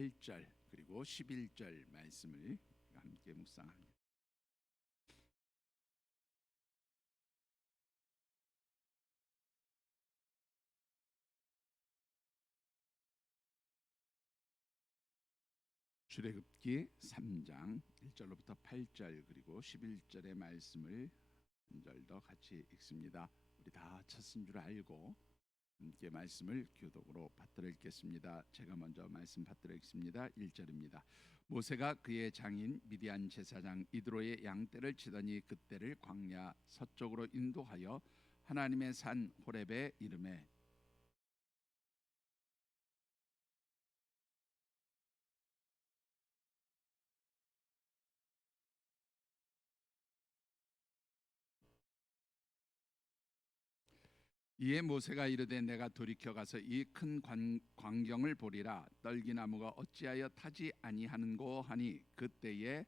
8절 그리고 11절 말씀을 함께 묵상합니다. 출애굽기 3장 1절로부터 8절 그리고 11절의 말씀을 한 절 더 같이 읽습니다. 우리 다 쳤은 줄 알고 함께 말씀을 교독으로 받들어 읽겠습니다. 제가 먼저 말씀 받들어 읽습니다. 1절입니다. 모세가 그의 장인 미디안 제사장 이드로의 양떼를 치더니 그떼를 광야 서쪽으로 인도하여 하나님의 산 호렙에 이르매 이에 모세가 이르되 내가 돌이켜 가서 이 큰 광경을 보리라. 떨기나무가 어찌하여 타지 아니하는고 하니 그때에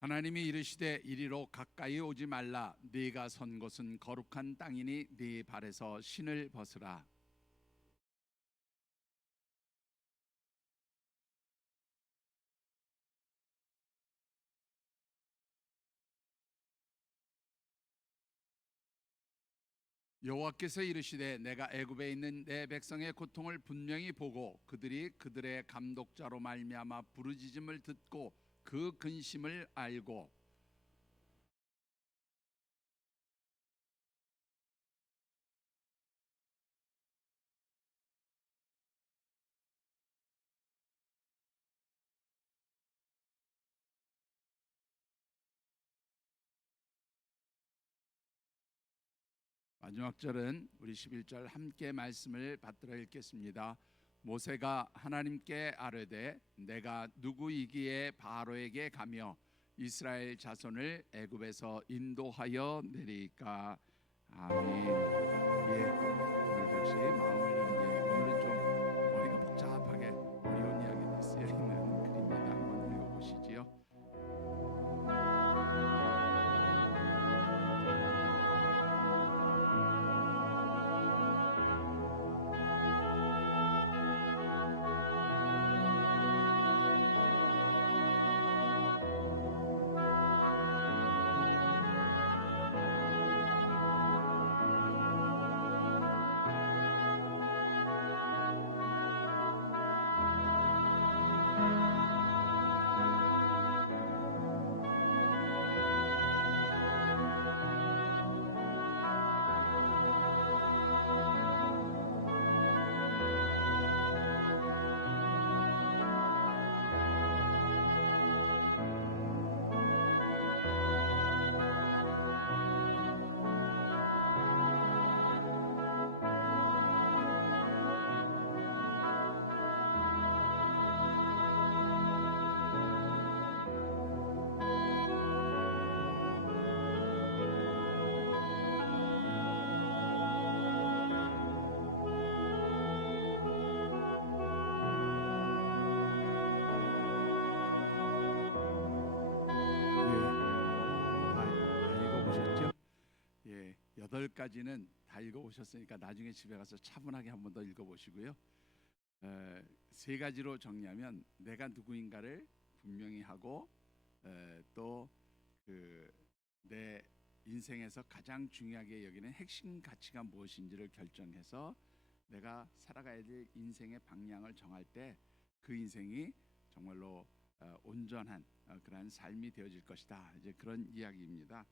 하나님이 이르시되 이리로 가까이 오지 말라. 네가 선 곳은 거룩한 땅이니 네 발에서 신을 벗으라. 여호와께서 이르시되 내가 애굽에 있는 내 백성의 고통을 분명히 보고 그들이 그들의 감독자로 말미암아 부르짖음을 듣고 그 근심을 알고 마지막 절은 우리 11절 함께 말씀을 받들어 읽겠습니다. 모세가 하나님께 아뢰되 내가 누구이기에 바로에게 가며 이스라엘 자손을 애굽에서 인도하여 내리까. 아멘. 오늘 역시 마음을 여는 이야기. 오늘은 좀 머리가 복잡하게 어려운 이야기들이 쓰여 있는 글입니다. 한번 읽어보시지요. 예, 8가지는 다 읽어보셨으니까 나중에 집에 가서 차분하게 한 번 더 읽어보시고요. 3가지로 정리하면 내가 누구인가를 분명히 하고 또 내 인생에서 가장 중요하게 여기는 핵심 가치가 무엇인지를 결정해서 내가 살아가야 될 인생의 방향을 정할 때 그 인생이 정말로 온전한 그러한 삶이 되어질 것이다. 이제 그런 이야기입니다.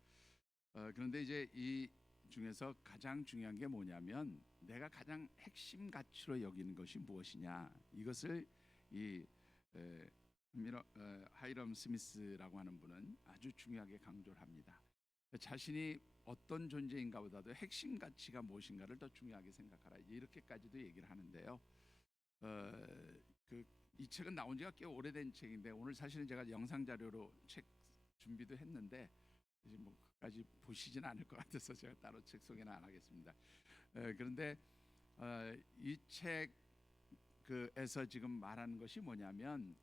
그런데 이제 이 중에서 가장 중요한 게 뭐냐면 내가 가장 핵심 가치로 여기는 것이 무엇이냐. 이것을 이 하이럼 스미스라고 하는 분은 아주 중요하게 강조를 합니다. 자신이 어떤 존재인가 보다도 핵심 가치가 무엇인가를 더 중요하게 생각하라. 이렇게까지도 얘기를 하는데요. 이 책은 나온 지가 꽤 오래된 책인데 오늘 사실은 제가 영상 자료로 책 준비도 했는데 이제 뭐 까지 보시지는 않을 것 같아서 제가 따로 책 소개는 안 하겠습니다. 그런데 이 책에서 지금 말하는 것이 뭐냐면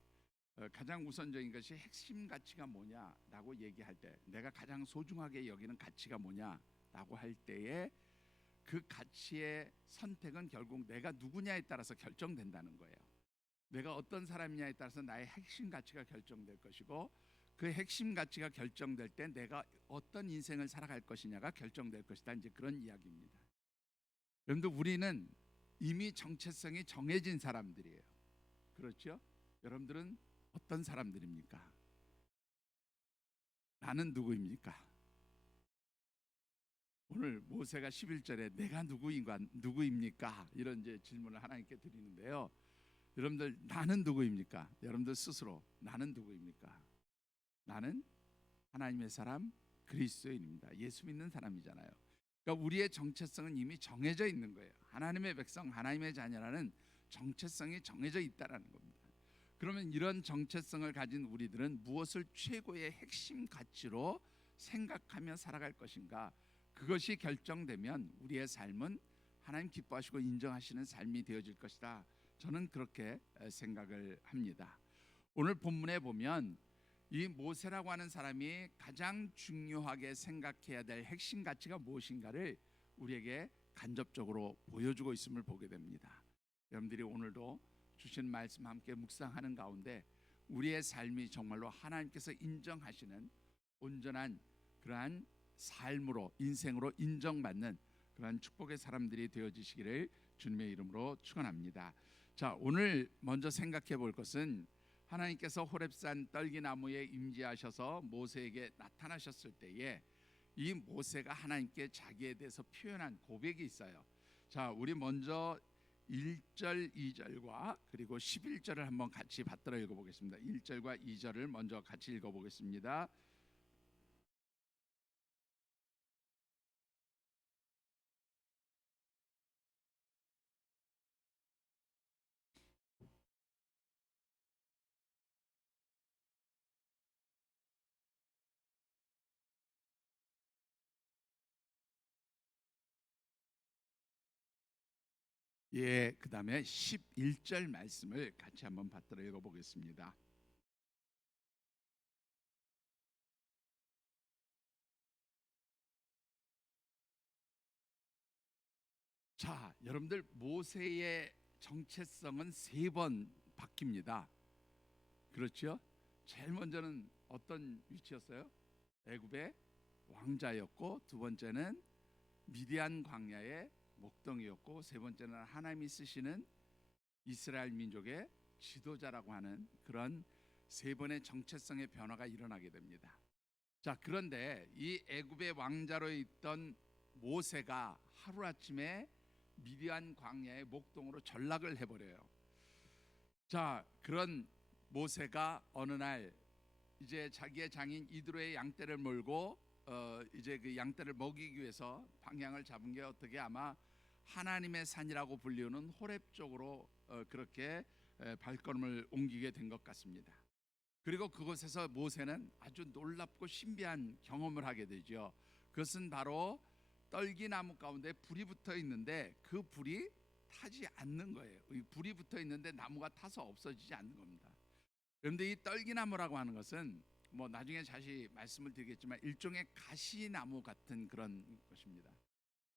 가장 우선적인 것이 핵심 가치가 뭐냐라고 얘기할 때, 내가 가장 소중하게 여기는 가치가 뭐냐라고 할 때에 그 가치의 선택은 결국 내가 누구냐에 따라서 결정된다는 거예요. 내가 어떤 사람이냐에 따라서 나의 핵심 가치가 결정될 것이고, 그 핵심 가치가 결정될 때 내가 어떤 인생을 살아갈 것이냐가 결정될 것이다. 이제 그런 이야기입니다. 여러분들, 우리는 이미 정체성이 정해진 사람들이에요. 그렇죠? 여러분들은 어떤 사람들입니까? 나는 누구입니까? 오늘 모세가 11절에 내가 누구입니까? 이런 이제 질문을 하나님께 드리는데요. 여러분들, 나는 누구입니까? 여러분들 스스로 나는 누구입니까? 나는 하나님의 사람, 그리스도인입니다. 예수 믿는 사람이잖아요. 그러니까 우리의 정체성은 이미 정해져 있는 거예요. 하나님의 백성, 하나님의 자녀라는 정체성이 정해져 있다라는 겁니다. 그러면 이런 정체성을 가진 우리들은 무엇을 최고의 핵심 가치로 생각하며 살아갈 것인가? 그것이 결정되면 우리의 삶은 하나님 기뻐하시고 인정하시는 삶이 되어질 것이다. 저는 그렇게 생각을 합니다. 오늘 본문에 보면 이 모세라고 하는 사람이 가장 중요하게 생각해야 될 핵심 가치가 무엇인가를 우리에게 간접적으로 보여주고 있음을 보게 됩니다. 여러분들이 오늘도 주신 말씀 함께 묵상하는 가운데 우리의 삶이 정말로 하나님께서 인정하시는 온전한 그러한 삶으로, 인생으로 인정받는 그러한 축복의 사람들이 되어지시기를 주님의 이름으로 축원합니다. 자, 오늘 먼저 생각해 볼 것은 하나님께서 호렙산 떨기나무에 임재하셔서 모세에게 나타나셨을 때에 이 모세가 하나님께 자기에 대해서 표현한 고백이 있어요. 자, 우리 먼저 1절, 2절과 그리고 11절을 한번 같이 받들어 읽어보겠습니다. 1절과 2절을 먼저 같이 읽어보겠습니다. 예, 그 다음에 11절 말씀을 같이 한번 받들어 읽어보겠습니다. 자, 여러분들, 모세의 정체성은 3번 바뀝니다. 그렇죠? 제일 먼저는 어떤 위치였어요? 애굽의 왕자였고, 두 번째는 미디안 광야의 목동이었고, 세 번째는 하나님이 쓰시는 이스라엘 민족의 지도자라고 하는 그런 3번의 정체성의 변화가 일어나게 됩니다. 자, 그런데 이 애굽의 왕자로 있던 모세가 하루아침에 미디안 광야의 목동으로 전락을 해버려요. 자, 그런 모세가 어느 날 이제 자기의 장인 이드로의 양떼를 몰고 이제 그 양떼를 먹이기 위해서 방향을 잡은 게 어떻게 아마 하나님의 산이라고 불리우는 호렙 쪽으로 그렇게 발걸음을 옮기게 된 것 같습니다. 그리고 그곳에서 모세는 아주 놀랍고 신비한 경험을 하게 되죠. 그것은 바로 떨기나무 가운데 불이 붙어 있는데 그 불이 타지 않는 거예요. 이 불이 붙어 있는데 나무가 타서 없어지지 않는 겁니다. 그런데 이 떨기나무라고 하는 것은 뭐 나중에 다시 말씀을 드리겠지만 일종의 가시나무 같은 그런 것입니다.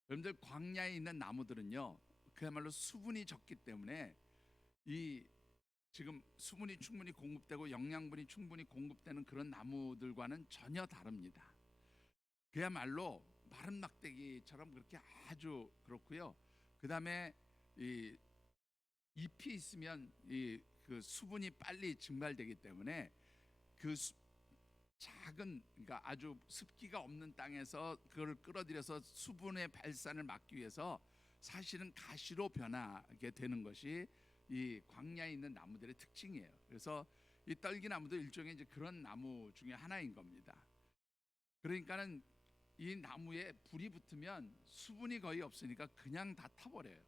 여러분들, 광야에 있는 나무들은요, 그야말로 수분이 적기 때문에 이 지금 수분이 충분히 공급되고 영양분이 충분히 공급되는 그런 나무들과는 전혀 다릅니다. 그야말로 마른 막대기처럼 그렇게 아주 그렇고요. 그 다음에 이 잎이 있으면 그 수분이 빨리 증발되기 때문에 그 작은, 그러니까 아주 습기가 없는 땅에서 그걸 끌어들여서 수분의 발산을 막기 위해서 사실은 가시로 변하게 되는 것이 이 광야에 있는 나무들의 특징이에요. 그래서 이 떨기나무도 일종의 이제 그런 나무 중에 하나인 겁니다. 그러니까는 이 나무에 불이 붙으면 수분이 거의 없으니까 그냥 다 타버려요.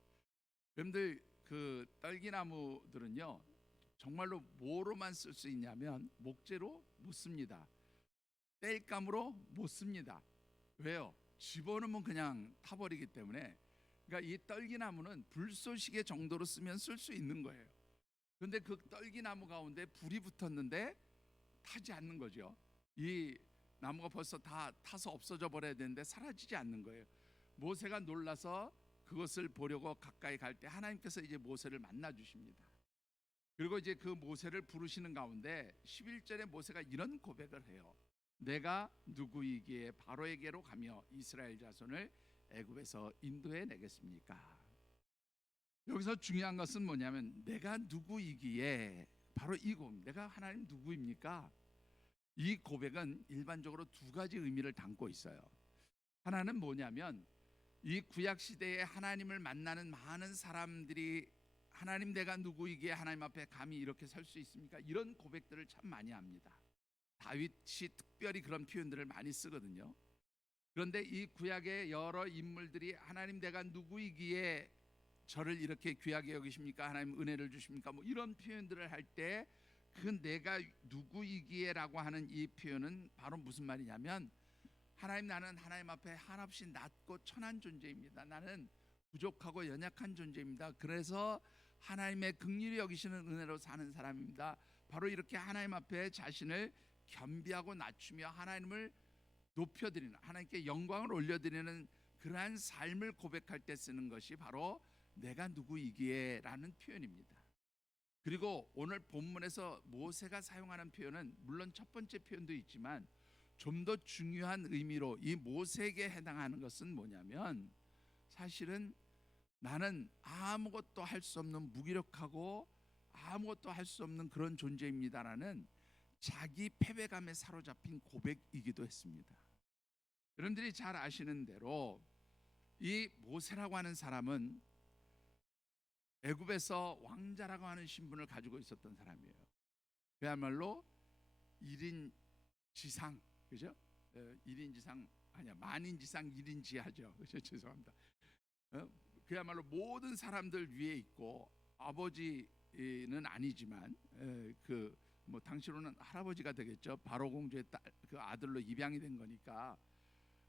여러분들, 그 떨기나무들은요 정말로 뭐로만 쓸 수 있냐면 목재로 못 씁니다. 땔감으로 못 씁니다. 왜요? 집어넣으면 그냥 타버리기 때문에. 그러니까 이 떨기나무는 불쏘시개 정도로 쓰면 쓸 수 있는 거예요. 그런데 그 떨기나무 가운데 불이 붙었는데 타지 않는 거죠. 이 나무가 벌써 다 타서 없어져 버려야 되는데 사라지지 않는 거예요. 모세가 놀라서 그것을 보려고 가까이 갈 때 하나님께서 이제 모세를 만나 주십니다. 그리고 이제 그 모세를 부르시는 가운데 11절에 모세가 이런 고백을 해요. 내가 누구이기에 바로에게로 가며 이스라엘 자손을 애굽에서 인도해 내겠습니까? 여기서 중요한 것은 뭐냐면 내가 누구이기에, 바로 이 고백, 내가 하나님 누구입니까? 이 고백은 일반적으로 두 가지 의미를 담고 있어요. 하나는 뭐냐면 이 구약 시대에 하나님을 만나는 많은 사람들이 하나님 내가 누구이기에 하나님 앞에 감히 이렇게 설 수 있습니까? 이런 고백들을 참 많이 합니다. 다윗이 특별히 그런 표현들을 많이 쓰거든요. 그런데 이 구약의 여러 인물들이 하나님 내가 누구이기에 저를 이렇게 귀하게 여기십니까? 하나님 은혜를 주십니까? 뭐 이런 표현들을 할 때 그 내가 누구이기에라고 하는 이 표현은 바로 무슨 말이냐면 하나님 나는 하나님 앞에 한없이 낮고 천한 존재입니다. 나는 부족하고 연약한 존재입니다. 그래서 하나님의 긍휼히 여기시는 은혜로 사는 사람입니다. 바로 이렇게 하나님 앞에 자신을 겸비하고 낮추며 하나님을 높여드리는, 하나님께 영광을 올려드리는 그러한 삶을 고백할 때 쓰는 것이 바로 내가 누구이기에 라는 표현입니다. 그리고 오늘 본문에서 모세가 사용하는 표현은 물론 첫 번째 표현도 있지만 좀 더 중요한 의미로 이 모세에게 해당하는 것은 뭐냐면 사실은 나는 아무것도 할 수 없는 무기력하고 아무것도 할 수 없는 그런 존재입니다라는 자기 패배감에 사로잡힌 고백이기도 했습니다. 여러분들이 잘 아시는 대로 이 모세라고 하는 사람은 애굽에서 왕자라고 하는 신분을 가지고 있었던 사람이에요. 그야말로 1인 지상, 그죠? 1인 지상 아니야, 만인 지상 1인 지하죠. 그죠? 죄송합니다. 그야말로 모든 사람들 위에 있고 아버지는 아니지만 그 뭐 당시로는 할아버지가 되겠죠. 바로 공주의 딸, 그 아들로 입양이 된 거니까.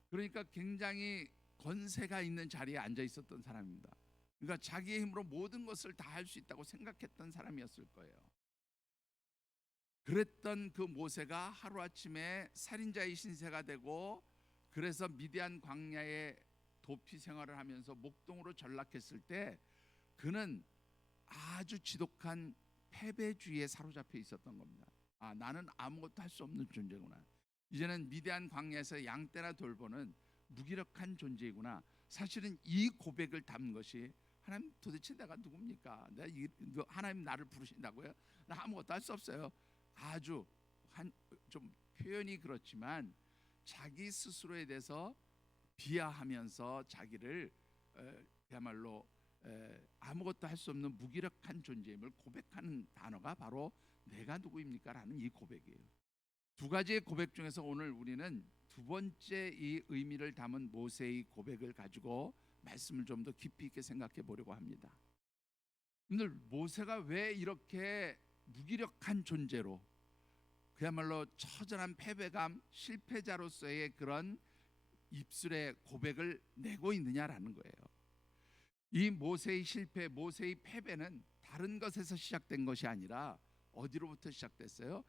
그러니까 굉장히 권세가 있는 자리에 앉아 있었던 사람입니다. 그러니까 자기의 힘으로 모든 것을 다 할 수 있다고 생각했던 사람이었을 거예요. 그랬던 그 모세가 하루아침에 살인자의 신세가 되고 그래서 미디안 광야에 도피 생활을 하면서 목동으로 전락했을 때 그는 아주 지독한 패배주의에 사로잡혀 있었던 겁니다. 아, 나는 아무것도 할 수 없는 존재구나. 이제는 미디안 광야에서 양떼나 돌보는 무기력한 존재이구나. 사실은 이 고백을 담은 것이 하나님 도대체 내가 누굽니까? 하나님 나를 부르신다고요? 나 아무것도 할 수 없어요. 아주 좀 표현이 그렇지만 자기 스스로에 대해서 비하하면서 자기를 그야말로 아무것도 할 수 없는 무기력한 존재임을 고백하는 단어가 바로 내가 누구입니까? 라는 이 고백이에요. 두 가지의 고백 중에서 오늘 우리는 두 번째 이 의미를 담은 모세의 고백을 가지고 말씀을 좀 더 깊이 있게 생각해 보려고 합니다. 오늘 모세가 왜 이렇게 무기력한 존재로 그야말로 처절한 패배감, 실패자로서의 그런 입술의 고백을 내고 있느냐라는 거예요. 이 모세의 실패, 모세의 패배는 다른 것에서 시작된 것이 아니라 어디로부터 시작됐어요?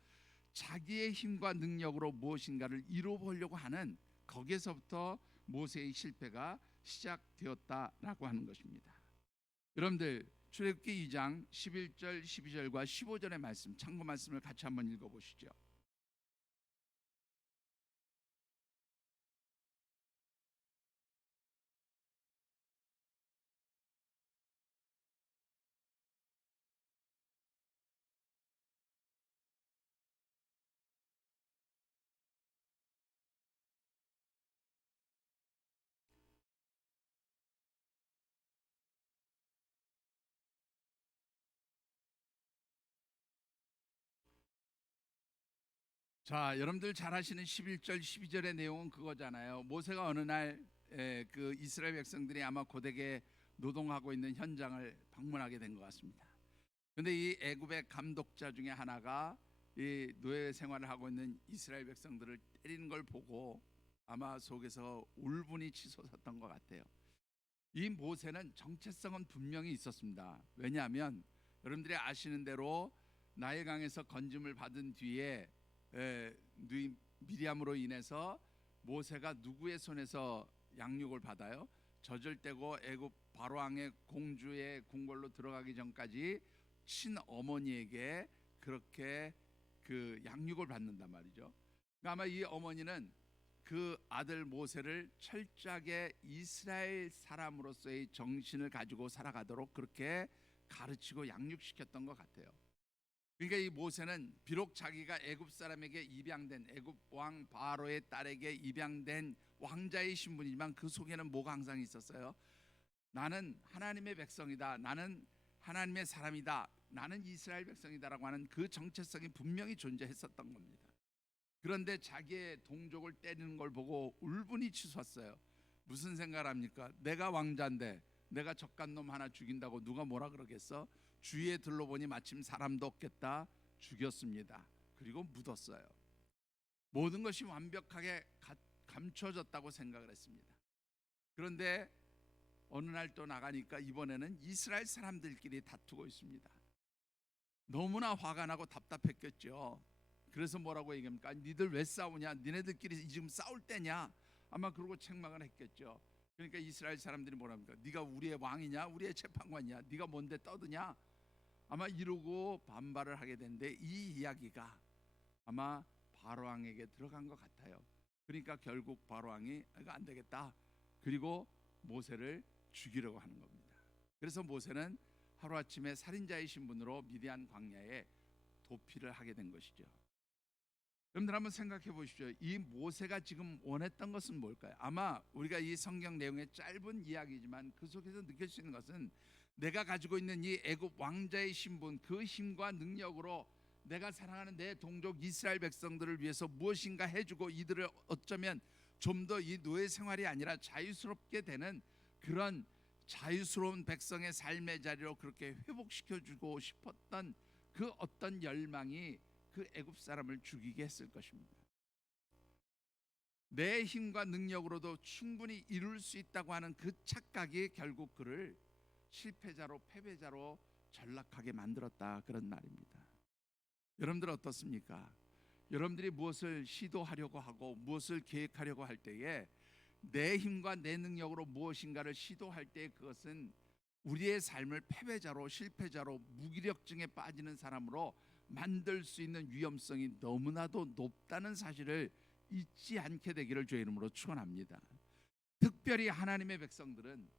자기의 힘과 능력으로 무엇인가를 이루어보려고 하는 거기에서부터 모세의 실패가 시작되었다라고 하는 것입니다. 여러분들 출애굽기 2장 11절, 12절과 15절의 말씀, 참고 말씀을 같이 한번 읽어보시죠. 자, 여러분들 잘 아시는 11절, 12절의 내용은 그거잖아요. 모세가 어느 날 그 이스라엘 백성들이 아마 고되게 노동하고 있는 현장을 방문하게 된 것 같습니다. 그런데 이 애굽의 감독자 중에 하나가 이 노예 생활을 하고 있는 이스라엘 백성들을 때리는 걸 보고 아마 속에서 울분이 치솟았던 것 같아요. 이 모세는 정체성은 분명히 있었습니다. 왜냐하면 여러분들이 아시는 대로 나일강에서 건짐을 받은 뒤에 미리암으로 인해서 모세가 누구의 손에서 양육을 받아요? 젖을때고 애굽 바로왕의 공주의 궁궐로 들어가기 전까지 친어머니에게 그렇게 그 양육을 받는단 말이죠. 아마 이 어머니는 그 아들 모세를 철저하게 이스라엘 사람으로서의 정신을 가지고 살아가도록 그렇게 가르치고 양육시켰던 것 같아요. 그러니까 이 모세는 비록 자기가 애굽 사람에게 입양된 애굽 왕 바로의 딸에게 입양된 왕자의 신분이지만 그 속에는 뭐가 항상 있었어요? 나는 하나님의 백성이다, 나는 하나님의 사람이다, 나는 이스라엘 백성이다라고 하는 그 정체성이 분명히 존재했었던 겁니다. 그런데 자기의 동족을 때리는 걸 보고 울분이 치솟았어요. 무슨 생각을 합니까? 내가 왕자인데 내가 젖간놈 하나 죽인다고 누가 뭐라 그러겠어? 주위에 둘러보니 마침 사람도 없겠다. 죽였습니다. 그리고 묻었어요. 모든 것이 완벽하게 감춰졌다고 생각을 했습니다. 그런데 어느 날 또 나가니까 이번에는 이스라엘 사람들끼리 다투고 있습니다. 너무나 화가 나고 답답했겠죠. 그래서 뭐라고 얘기합니까? 니들 왜 싸우냐? 니네들끼리 지금 싸울 때냐? 아마 그러고 책망을 했겠죠. 그러니까 이스라엘 사람들이 뭐랍니까? 네가 우리의 왕이냐? 우리의 재판관이냐? 네가 뭔데 떠드냐? 아마 이러고 반발을 하게 되는데 이 이야기가 아마 바로왕에게 들어간 것 같아요. 그러니까 결국 바로왕이 이거 안 되겠다. 그리고 모세를 죽이려고 하는 겁니다. 그래서 모세는 하루아침에 살인자의 신분으로 미디안 광야에 도피를 하게 된 것이죠. 여러분들 한번 생각해 보십시오. 이 모세가 지금 원했던 것은 뭘까요? 아마 우리가 이 성경 내용의 짧은 이야기지만 그 속에서 느낄 수 있는 것은 내가 가지고 있는 이 애굽 왕자의 신분, 그 힘과 능력으로 내가 사랑하는 내 동족 이스라엘 백성들을 위해서 무엇인가 해주고 이들을 어쩌면 좀 더 이 노예 생활이 아니라 자유스럽게 되는 그런 자유스러운 백성의 삶의 자리로 그렇게 회복시켜주고 싶었던 그 어떤 열망이 그 애굽 사람을 죽이게 했을 것입니다. 내 힘과 능력으로도 충분히 이룰 수 있다고 하는 그 착각이 결국 그를 실패자로 패배자로 전락하게 만들었다, 그런 말입니다. 여러분들 어떻습니까? 여러분들이 무엇을 시도하려고 하고 무엇을 계획하려고 할 때에 내 힘과 내 능력으로 무엇인가를 시도할 때 그것은 우리의 삶을 패배자로 실패자로 무기력증에 빠지는 사람으로 만들 수 있는 위험성이 너무나도 높다는 사실을 잊지 않게 되기를 주의 이름으로 축원합니다. 특별히 하나님의 백성들은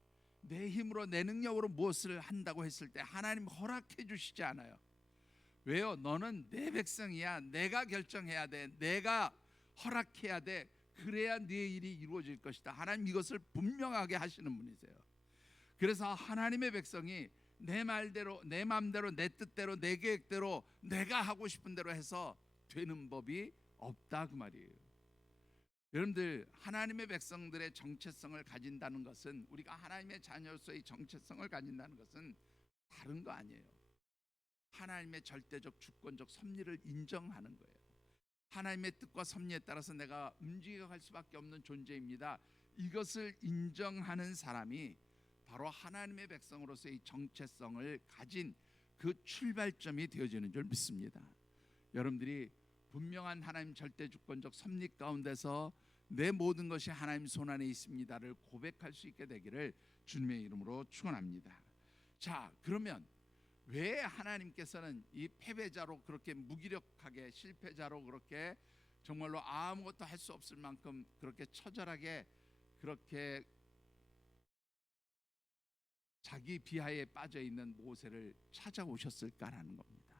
내 힘으로 내 능력으로 무엇을 한다고 했을 때 하나님 허락해 주시지 않아요. 왜요? 너는 내 백성이야. 내가 결정해야 돼. 내가 허락해야 돼. 그래야 네 일이 이루어질 것이다. 하나님 이것을 분명하게 하시는 분이세요. 그래서 하나님의 백성이 내 말대로, 내 마음대로, 내 뜻대로, 내 계획대로 내가 하고 싶은 대로 해서 되는 법이 없다, 그 말이에요. 여러분들, 하나님의 백성들의 정체성을 가진다는 것은, 우리가 하나님의 자녀로서의 정체성을 가진다는 것은 다른 거 아니에요. 하나님의 절대적 주권적 섭리를 인정하는 거예요. 하나님의 뜻과 섭리에 따라서 내가 움직여갈 수밖에 없는 존재입니다. 이것을 인정하는 사람이 바로 하나님의 백성으로서의 정체성을 가진 그 출발점이 되어지는 줄 믿습니다. 여러분들이 분명한 하나님 절대주권적 섭리 가운데서 내 모든 것이 하나님 손안에 있습니다를 고백할 수 있게 되기를 주님의 이름으로 축원합니다. 자, 그러면 왜 하나님께서는 이 패배자로 그렇게 무기력하게, 실패자로 그렇게 정말로 아무것도 할 수 없을 만큼 그렇게 처절하게 그렇게 자기 비하에 빠져 있는 모세를 찾아오셨을까라는 겁니다.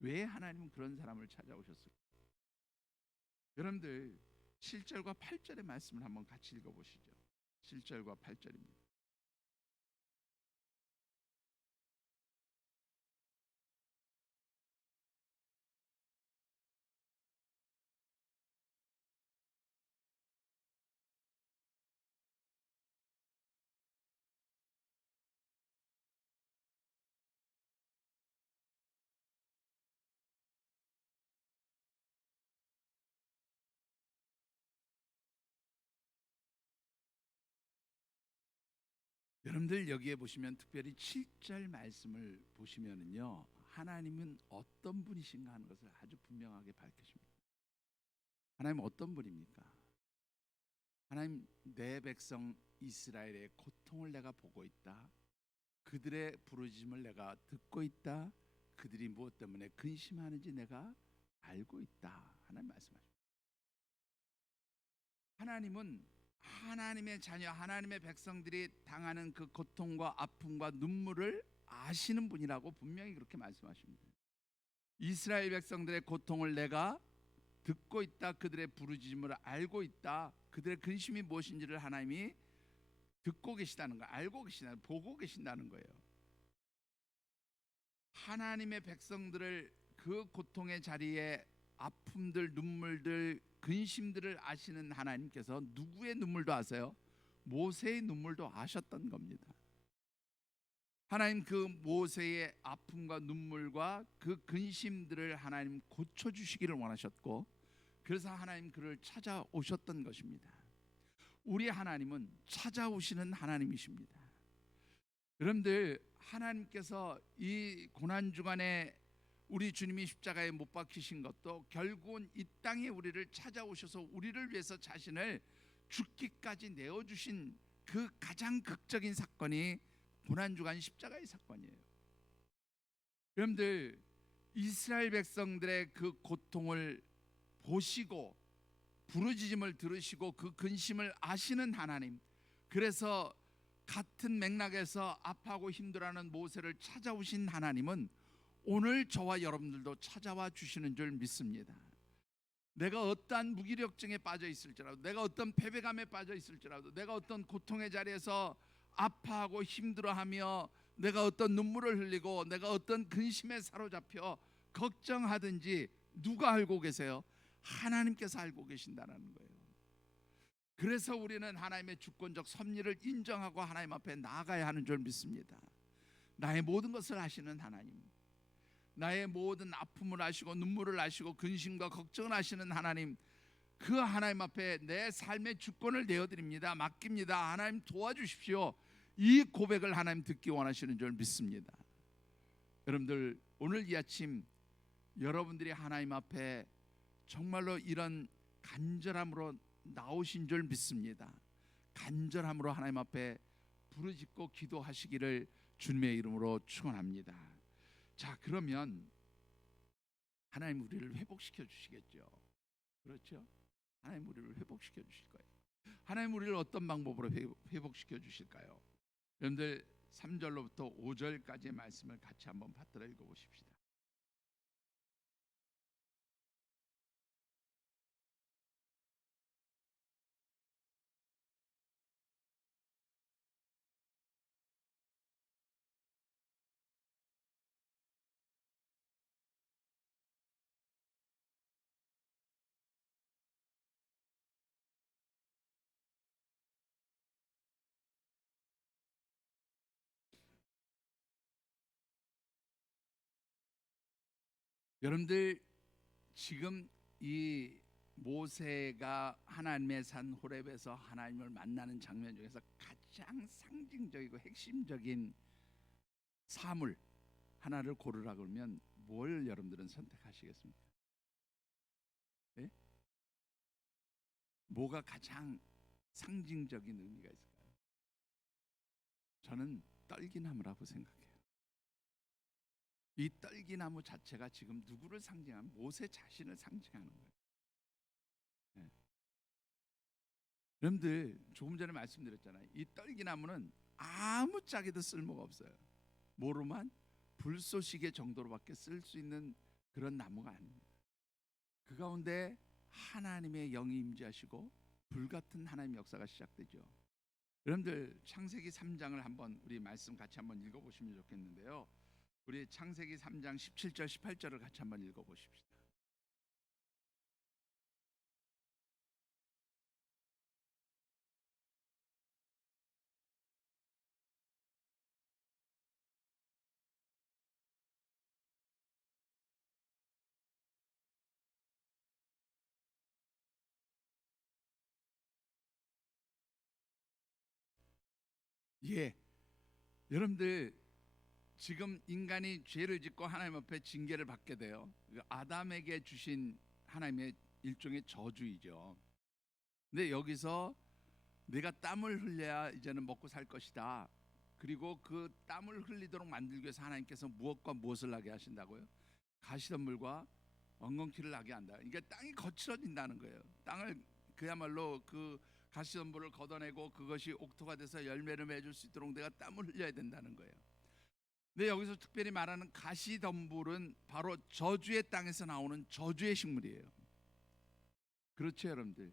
왜 하나님은 그런 사람을 찾아오셨을까? 여러분들 7절과 8절의 말씀을 한번 같이 읽어보시죠. 7절과 8절입니다. 여러분들 여기에 보시면 특별히 7절 말씀을 보시면은요, 하나님은 어떤 분이신가 하는 것을 아주 분명하게 밝히십니다. 하나님 어떤 분입니까? 하나님, 내 백성 이스라엘의 고통을 내가 보고 있다. 그들의 부르짖음을 내가 듣고 있다. 그들이 무엇 때문에 근심하는지 내가 알고 있다. 하나님 말씀하십니다. 하나님은 하나님의 자녀, 하나님의 백성들이 당하는 그 고통과 아픔과 눈물을 아시는 분이라고 분명히 그렇게 말씀하십니다. 이스라엘 백성들의 고통을 내가 듣고 있다. 그들의 부르짖음을 알고 있다. 그들의 근심이 무엇인지를 하나님이 듣고 계시다는 거, 알고 계시다는, 보고 계신다는 거예요. 하나님의 백성들을 그 고통의 자리에 아픔들, 눈물들, 근심들을 아시는 하나님께서 누구의 눈물도 아세요? 모세의 눈물도 아셨던 겁니다. 하나님 그 모세의 아픔과 눈물과 그 근심들을 하나님 고쳐주시기를 원하셨고, 그래서 하나님 그를 찾아오셨던 것입니다. 우리 하나님은 찾아오시는 하나님이십니다. 여러분들, 하나님께서 이 고난주간에 우리 주님이 십자가에 못 박히신 것도 결국은 이 땅에 우리를 찾아오셔서 우리를 위해서 자신을 죽기까지 내어주신 그 가장 극적인 사건이 고난주간 십자가의 사건이에요. 여러분들, 이스라엘 백성들의 그 고통을 보시고 부르짖음을 들으시고 그 근심을 아시는 하나님, 그래서 같은 맥락에서 아파하고 힘들어하는 모세를 찾아오신 하나님은 오늘 저와 여러분들도 찾아와 주시는 줄 믿습니다. 내가 어떠한 무기력증에 빠져 있을지라도, 내가 어떤 패배감에 빠져 있을지라도, 내가 어떤 고통의 자리에서 아파하고 힘들어하며 내가 어떤 눈물을 흘리고 내가 어떤 근심에 사로잡혀 걱정하든지 누가 알고 계세요? 하나님께서 알고 계신다는 거예요. 그래서 우리는 하나님의 주권적 섭리를 인정하고 하나님 앞에 나아가야 하는 줄 믿습니다. 나의 모든 것을 아시는 하나님, 나의 모든 아픔을 아시고 눈물을 아시고 근심과 걱정을 아시는 하나님, 그 하나님 앞에 내 삶의 주권을 내어드립니다. 맡깁니다. 하나님 도와주십시오. 이 고백을 하나님 듣기 원하시는 줄 믿습니다. 여러분들, 오늘 이 아침 여러분들이 하나님 앞에 정말로 이런 간절함으로 나오신 줄 믿습니다. 간절함으로 하나님 앞에 부르짖고 기도하시기를 주님의 이름으로 축원합니다. 자, 그러면 하나님 우리를 회복시켜 주시겠죠. 그렇죠? 하나님 우리를 회복시켜 주실 거예요. 하나님 우리를 어떤 방법으로 회복시켜 주실까요? 여러분들, 3절로부터 5절까지의 말씀을 같이 한번 받들어 읽어보십시다. 여러분들, 지금 이 모세가 하나님의 산 호렙에서 하나님을 만나는 장면 중에서 가장 상징적이고 핵심적인 사물 하나를 고르라 그러면 뭘 여러분들은 선택하시겠습니까? 네? 뭐가 가장 상징적인 의미가 있을까요? 저는 떨기나무라고 생각해요. 이 떨기나무 자체가 지금 누구를 상징하면 모세 자신을 상징하는 거예요. 네. 여러분들, 조금 전에 말씀드렸잖아요. 이 떨기나무는 아무 짝에도 쓸모가 없어요. 모로만 불쏘시개 정도로밖에 쓸 수 있는 그런 나무가 아닙니다. 그 가운데 하나님의 영이 임재하시고 불같은 하나님의 역사가 시작되죠. 여러분들, 창세기 3장을 한번 우리 말씀 같이 한번 읽어보시면 좋겠는데요. 우리 창세기 3장 17절 18절을 같이 한번 읽어보십시다. 예, 여러분들 지금 인간이 죄를 짓고 하나님 앞에 징계를 받게 돼요. 아담에게 주신 하나님의 일종의 저주이죠. 근데 여기서 내가 땀을 흘려야 이제는 먹고 살 것이다. 그리고 그 땀을 흘리도록 만들기 위해서 하나님께서 무엇과 무엇을 나게 하신다고요? 가시덤불과 엉겅퀴를 나게 한다. 그러니까 땅이 거칠어진다는 거예요. 땅을 그야말로 그 가시덤불을 걷어내고 그것이 옥토가 돼서 열매를 맺을 수 있도록 내가 땀을 흘려야 된다는 거예요. 근데 여기서 특별히 말하는 가시덤불은 바로 저주의 땅에서 나오는 저주의 식물이에요. 그렇죠, 여러분들.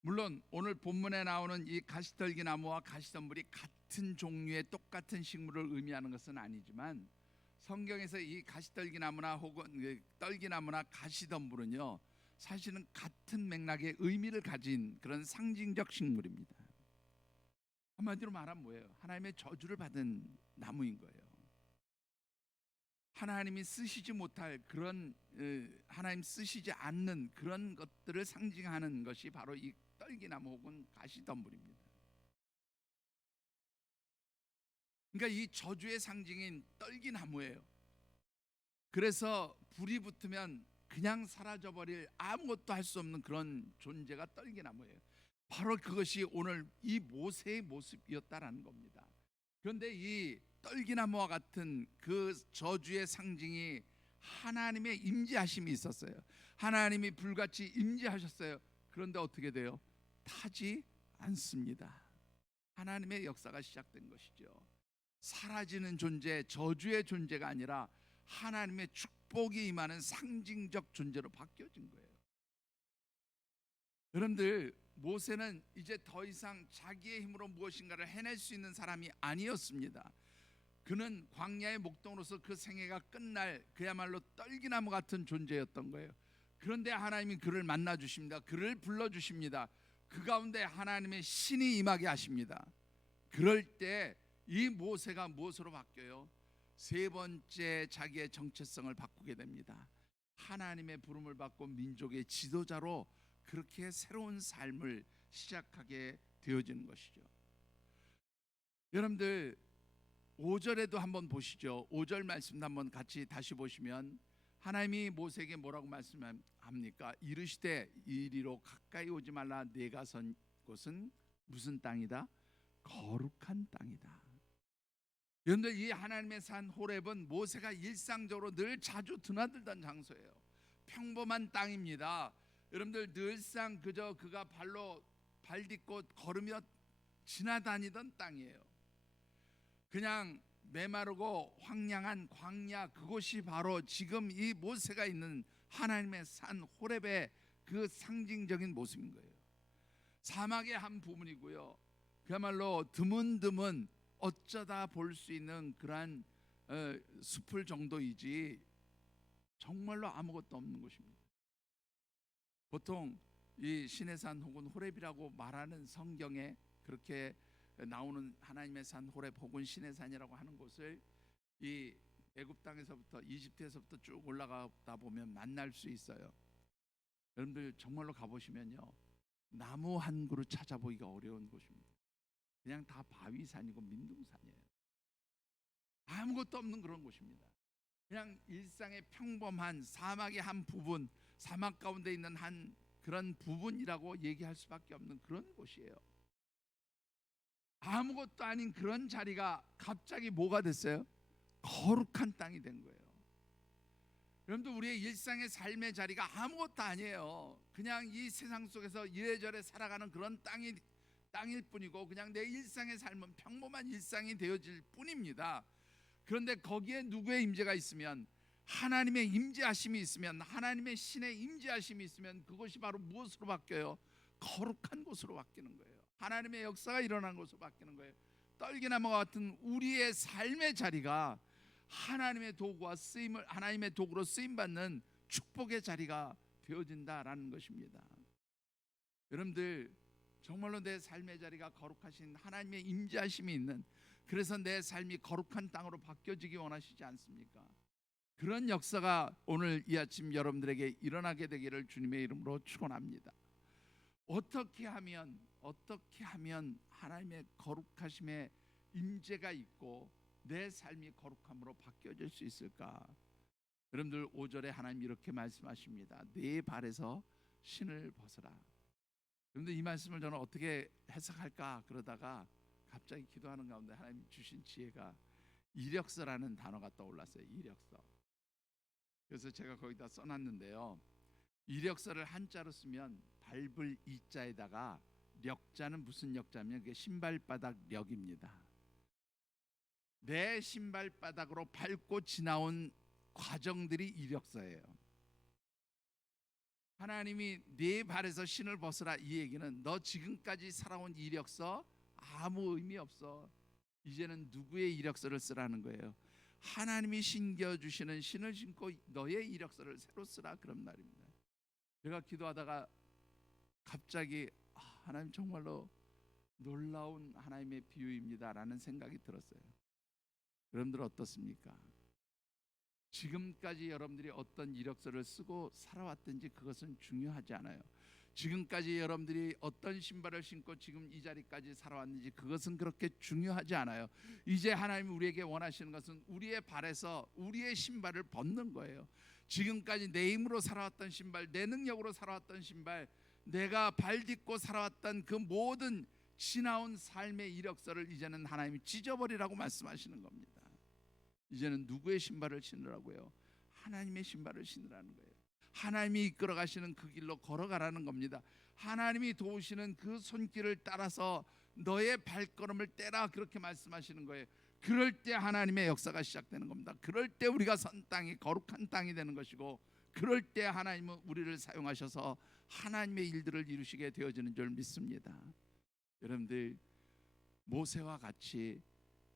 물론 오늘 본문에 나오는 이 가시떨기 나무와 가시덤불이 같은 종류의 똑같은 식물을 의미하는 것은 아니지만, 성경에서 이 가시떨기 나무나 혹은 떨기 나무나 가시덤불은요, 사실은 같은 맥락의 의미를 가진 그런 상징적 식물입니다. 한마디로 말하면 뭐예요? 하나님의 저주를 받은 나무인 거예요. 하나님이 쓰시지 못할 그런, 하나님 쓰시지 않는 그런 것들을 상징하는 것이 바로 이 떨기나무 혹은 가시덤불입니다. 그러니까 이 저주의 상징인 떨기나무예요. 그래서 불이 붙으면 그냥 사라져버릴, 아무것도 할 수 없는 그런 존재가 떨기나무예요. 바로 그것이 오늘 이 모세의 모습이었다라는 겁니다. 그런데 이 떨기나무와 같은 그 저주의 상징이 하나님의 임재하심이 있었어요. 하나님이 불같이 임재하셨어요. 그런데 어떻게 돼요? 타지 않습니다. 하나님의 역사가 시작된 것이죠. 사라지는 존재, 저주의 존재가 아니라 하나님의 축복이 임하는 상징적 존재로 바뀌어진 거예요. 여러분들, 모세는 이제 더 이상 자기의 힘으로 무엇인가를 해낼 수 있는 사람이 아니었습니다. 그는 광야의 목동으로서 그 생애가 끝날 그야말로 떨기나무 같은 존재였던 거예요. 그런데 하나님이 그를 만나 주십니다. 그를 불러 주십니다. 그 가운데 하나님의 신이 임하게 하십니다. 그럴 때 이 모세가 무엇으로 바뀌어요? 세 번째 자기의 정체성을 바꾸게 됩니다. 하나님의 부름을 받고 민족의 지도자로 그렇게 새로운 삶을 시작하게 되어지는 것이죠. 여러분들 5절에도 한번 보시죠. 5절 말씀도 한번 같이 다시 보시면 하나님이 모세에게 뭐라고 말씀합니까? 이르시되 이리로 가까이 오지 말라. 내가 선 곳은 무슨 땅이다? 거룩한 땅이다. 여러분들, 이 하나님의 산 호렙은 모세가 일상적으로 늘 자주 드나들던 장소예요. 평범한 땅입니다. 여러분들, 늘상 그저 그가 발로 발 딛고 걸으며 지나다니던 땅이에요. 그냥 메마르고 황량한 광야, 그곳이 바로 지금 이 모세가 있는 하나님의 산 호렙의 그 상징적인 모습인 거예요. 사막의 한 부분이고요. 그야말로 드문드문 어쩌다 볼 수 있는 그러한 숲을 정도이지 정말로 아무것도 없는 곳입니다. 보통 이 시내산 혹은 호렙이라고 말하는 성경에 그렇게 나오는 하나님의 산 호렙 혹은 시내산이라고 하는 곳을 이 애굽 땅에서부터 이집트에서부터 쭉 올라가다 보면 만날 수 있어요. 여러분들 정말로 가보시면요, 나무 한 그루 찾아보기가 어려운 곳입니다. 그냥 다 바위산이고 민둥산이에요. 아무것도 없는 그런 곳입니다. 그냥 일상의 평범한 사막의 한 부분, 사막 가운데 있는 한 그런 부분이라고 얘기할 수밖에 없는 그런 곳이에요. 아무것도 아닌 그런 자리가 갑자기 뭐가 됐어요? 거룩한 땅이 된 거예요. 여러분들, 우리의 일상의 삶의 자리가 아무것도 아니에요. 그냥 이 세상 속에서 이래저래 살아가는 그런 땅일 뿐이고, 그냥 내 일상의 삶은 평범한 일상이 되어질 뿐입니다. 그런데 거기에 누구의 임재가 있으면, 하나님의 임재하심이 있으면, 하나님의 신의 임재하심이 있으면 그것이 바로 무엇으로 바뀌어요? 거룩한 곳으로 바뀌는 거예요. 하나님의 역사가 일어난 곳으로 바뀌는 거예요. 떨기나무와 같은 우리의 삶의 자리가 하나님의 도구와 쓰임을, 하나님의 도구로 쓰임 받는 축복의 자리가 되어진다라는 것입니다. 여러분들, 정말로 내 삶의 자리가 거룩하신 하나님의 임재하심이 있는, 그래서 내 삶이 거룩한 땅으로 바뀌어지기 원하시지 않습니까? 그런 역사가 오늘 이 아침 여러분들에게 일어나게 되기를 주님의 이름으로 축원합니다. 어떻게 하면 하나님의 거룩하심의 임재가 있고 내 삶이 거룩함으로 바뀌어질 수 있을까? 여러분들 5절에 하나님 이렇게 말씀하십니다. 네 발에서 신을 벗어라. 그런데 이 말씀을 저는 어떻게 해석할까 그러다가 갑자기 기도하는 가운데 하나님 주신 지혜가 이력서라는 단어가 떠올랐어요. 이력서. 그래서 제가 거기다 써놨는데요. 이력서를 한자로 쓰면 밟을 이자에다가 력자는 무슨 력자면 그게 신발바닥 력입니다. 내 신발바닥으로 밟고 지나온 과정들이 이력서예요. 하나님이 네 발에서 신을 벗으라 이 얘기는 너 지금까지 살아온 이력서 아무 의미 없어. 이제는 누구의 이력서를 쓰라는 거예요. 하나님이 신겨주시는 신을 신고 너의 이력서를 새로 쓰라 그런 말입니다. 제가 기도하다가 갑자기 하나님 정말로 놀라운 하나님의 비유입니다라는 생각이 들었어요. 여러분들 어떻습니까? 지금까지 여러분들이 어떤 이력서를 쓰고 살아왔든지 그것은 중요하지 않아요. 지금까지 여러분들이 어떤 신발을 신고 지금 이 자리까지 살아왔는지 그것은 그렇게 중요하지 않아요. 이제 하나님이 우리에게 원하시는 것은 우리의 발에서 우리의 신발을 벗는 거예요. 지금까지 내 힘으로 살아왔던 신발, 내 능력으로 살아왔던 신발, 내가 발 딛고 살아왔던 그 모든 지나온 삶의 이력서를 이제는 하나님이 찢어버리라고 말씀하시는 겁니다. 이제는 누구의 신발을 신으라고요? 하나님의 신발을 신으라는 거예요. 하나님이 이끌어 가시는 그 길로 걸어가라는 겁니다. 하나님이 도우시는 그 손길을 따라서 너의 발걸음을 떼라 그렇게 말씀하시는 거예요. 그럴 때 하나님의 역사가 시작되는 겁니다. 그럴 때 우리가 선 땅이 거룩한 땅이 되는 것이고, 그럴 때 하나님은 우리를 사용하셔서 하나님의 일들을 이루시게 되어지는 줄 믿습니다. 여러분들 모세와 같이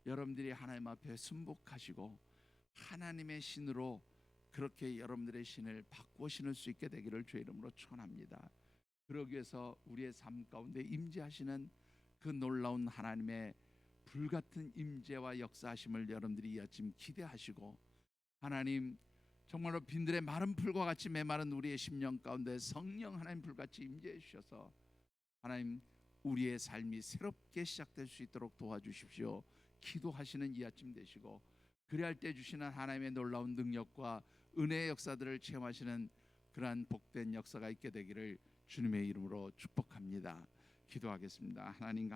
여러분들이 하나님 앞에 순복하시고 하나님의 신으로 그렇게 여러분들의 신을 바꾸어 신을 수 있게 되기를 주의 이름으로 축원합니다. 그러기 위해서 우리의 삶 가운데 임재하시는 그 놀라운 하나님의 불같은 임재와 역사하심을 여러분들이 이 아침 기대하시고, 하나님 정말로 빈들의 마른 풀과 같이 메마른 우리의 심령 가운데 성령 하나님 불같이 임재해 주셔서 하나님 우리의 삶이 새롭게 시작될 수 있도록 도와주십시오. 기도하시는 이 아침 되시고, 그리할 때 주시는 하나님의 놀라운 능력과 은혜의 역사들을 체험하시는 그러한 복된 역사가 있게 되기를 주님의 이름으로 축복합니다. 기도하겠습니다. 하나님